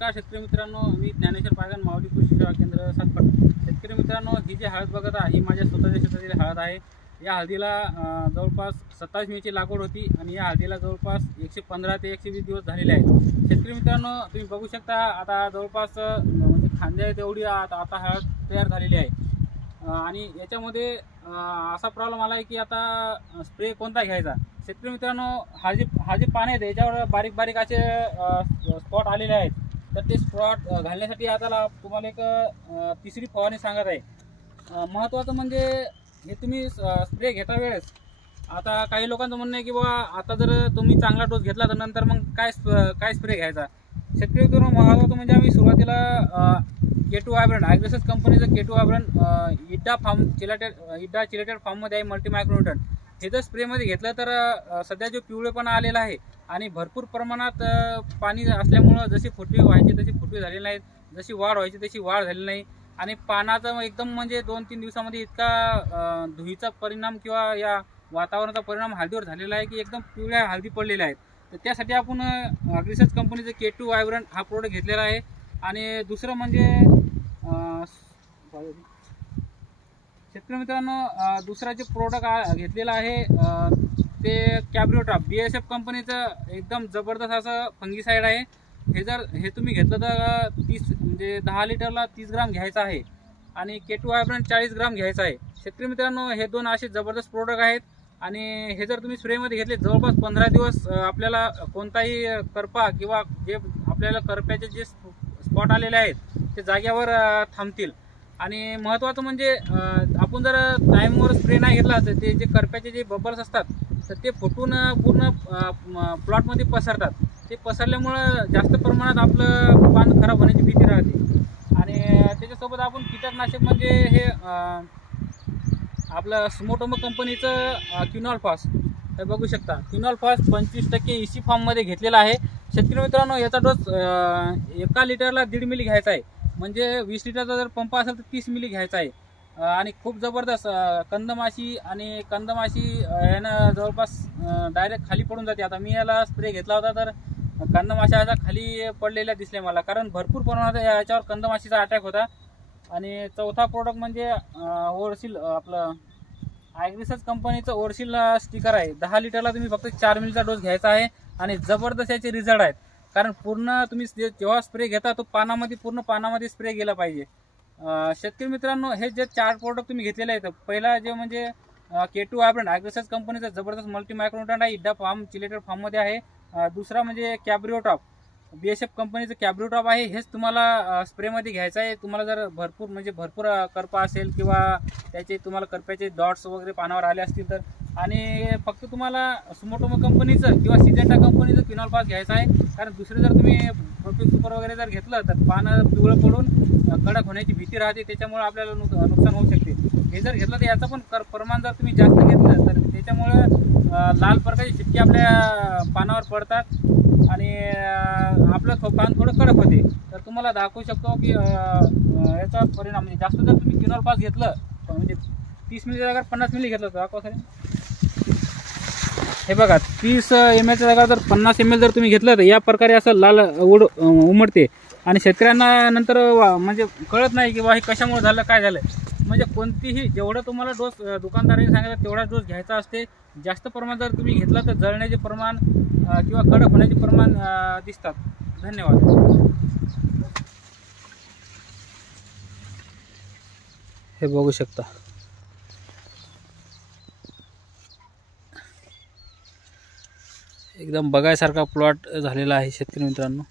नमस्कार शेतकरी मित्रांनो, मी ज्ञानेश्वर पागन, माऊली कृषी सेवा केंद्र सातपट. शेतकरी मित्रांनो, ही जी हळद बघत आहे ही माझ्या स्वतःच्या शेतातील हळद आहे. या हळदीला जवळपास 27 मेची लागवड होती आणि या हळदीला जवळपास 115 ते 120 दिवस झालेले आहेत. शेतकरी मित्रांनो, तुम्ही बघू शकता आता जवळपास म्हणजे खांद्या तेवढी आता हळद तयार झालेली आहे आणि याच्यामध्ये असा प्रॉब्लेम आला आहे की आता स्प्रे कोणता घ्यायचा. शेतकरी मित्रांनो, हा जे पाने आहेत याच्यावर बारीक बारीक असे स्पॉट आलेले आहेत. तर ते स्पॉट घालण्यासाठी आता तुम्हाला एक तिसरी फवारणी सांगत आहे. महत्त्वाचं म्हणजे हे तुम्ही स्प्रे घेता वेळेस आता काही लोकांचं म्हणणं आहे की बाबा आता जर तुम्ही चांगला डोस घेतला तर नंतर मग काय स्प्रे घ्यायचा. शेतकरी मित्रांनो, महत्त्वाचं म्हणजे आम्ही सुरुवातीला K2 वायब्रंट ॲग्रेसेस कंपनीचं K2 वायब्रंट इड्डा चिलेटेड फॉर्ममध्ये आहे मल्टी मायक्रोन्यूटन. हे जर स्प्रेमध्ये घेतलं तर सध्या जो पिवळेपणा आलेला आहे आणि भरपूर प्रमाणात पाणी असल्यामुळं जशी फुटवी व्हायची तशी फुटवी झालेली नाही, जशी वाढ व्हायची तशी वाढ झाली नाही आणि पानाचा एकदम म्हणजे 2-3 दिवसामध्ये इतका धुळीचा परिणाम किंवा या वातावरणाचा परिणाम हळदीवर झालेला आहे की एकदम पिवळ्या हळदी पडलेल्या आहेत. तर त्यासाठी आपण ॲग्रेसेस कंपनीचं K2 वायब्रंट हा प्रोडक्ट घेतलेला आहे. आणि दुसरं म्हणजे शेतकरी मित्रांनो, दुसरा जे प्रोडक्ट घेतलेला आहे ते कॅब्रिओट्रॉप BASF कंपनीचं एकदम जबरदस्त असं फंगीसाईड आहे. हे तुम्ही घेतलं तर 10 लिटरला 30 ग्राम घ्यायचं आहे आणि K2 वायब्रंट 40 ग्राम घ्यायचं आहे. शेतकरी मित्रांनो, हे दोन असे जबरदस्त प्रोडक्ट आहेत आणि हे जर तुम्ही स्प्रेमध्ये घेतले जवळपास 15 दिवस आपल्याला कोणताही करपा किंवा जे आपल्याला करप्याचे जे स्पॉट आलेले आहेत ते जाग्यावर थांबतील. आणि महत्त्वाचं म्हणजे आपण जर टाईमवर स्प्रे नाही घेतला तर ते जे करप्याचे जे बबल्स असतात तर ते फुटून पूर्ण प्लॉटमध्ये पसरतात. ते पसरल्यामुळं जास्त प्रमाणात आपलं पान खराब होण्याची भीती राहते. आणि त्याच्यासोबत आपण कीटकनाशक म्हणजे हे आपलं स्मोटोमो कंपनीचं क्विनॉल-फॉस हे बघू शकता. क्विनॉल-फॉस 25% EC फॉर्ममध्ये घेतलेला आहे. शेतकरी मित्रांनो, याचा डोस 1 लिटरला 1.5 मिली घ्यायचा आहे. म्हणजे 20 लिटरचा जर पंप असेल तर 30 मिली घ्यायचा आहे. आणि खूप जबरदस्त कंदमाशी यानं जवळपास डायरेक्ट खाली पडून जाते. आता मी याला स्प्रे घेतला होता तर कंदमाशा खाली पडलेल्या दिसल्या मला, कारण भरपूर प्रमाणात याच्यावर कंदमाशीचा अटॅक होता. आणि चौथा प्रोडक्ट म्हणजे ओरसील आपलं ॲग्रेसेस कंपनीचं ओरसील स्टिकर आहे. 10 लिटरला तुम्ही फक्त 4 मिलीचा डोस घ्यायचा आहे आणि जबरदस्त याचे रिझल्ट आहेत. कारण पूर्ण तुम्ही जेव्हा स्प्रे घेता तो पूर्ण पानामध्ये स्प्रे गेला पाहिजे. शेतकरी मित्रांनो, हे जे 4 प्रोडक्ट तुम्ही घेतलेले आहेत, पहिला जे म्हणजे K2 वायब्रंट ॲग्रेसेस कंपनीचा जबरदस्त मल्टी मायक्रोन्यूटन आहे, इड्डा फार्म चिलेटेड फॉर्ममध्ये आहे. दुसरा म्हणजे कॅब्रिओट्रॉप BASF कंपनीचं कॅब्रिओट्रॉप आहे. हेच तुम्हाला स्प्रेमध्ये घ्यायचं आहे. तुम्हाला जर भरपूर करपा असेल किंवा त्याचे तुम्हाला करप्याचे डॉट्स वगैरे पानावर आले असतील तर, आणि फक्त तुम्हाला स्मोटोमो कंपनीचं किंवा सिजेंटा कंपनीचं क्विनॉल-फॉस घ्यायचं आहे. कारण दुसरे जर तुम्ही प्रोफिक सुपर वगैरे जर घेतलं तर पानं पिवळं पडून कडक होण्याची भीती राहते, त्याच्यामुळे आपल्याला नुकसान होऊ शकते. हे जर घेतलं तर याचं पण प्रमाण जर तुम्ही जास्त घेतलं तर त्याच्यामुळे लाल प्रकारचे चिटके आपल्या पानावर पडतात आणि आपलं पान थोडं कडक होते. तर तुम्हाला दाखवू शकतो की याचा परिणाम म्हणजे जास्त जर तुम्ही क्विनॉल-फॉस घेतलं म्हणजे 30 मिली जागा 50 मिली घेतलं तर दाखवा सर. हे बघा, 30 ml जागा जर 50 ml जर तुम्ही घेतलं तर या प्रकारे असं लाल उमटते आणि शेतकऱ्यांना नंतर म्हणजे कळत नाही की बा हे कशामुळे झालं, काय झालं. म्हणजे कोणतीही जेवढं तुम्हाला डोस दुकानदाराने सांगितलं तेवढा डोस घ्यायचा असते. जास्त प्रमाणात जर तुम्ही घेतला तर जळण्याचे प्रमाण किंवा कडक होण्याचे प्रमाण दिसतात. धन्यवाद. हे बघू शकता, एकदम बघायसारखा प्लॉट झालेला आहे शेतकरी मित्रांनो.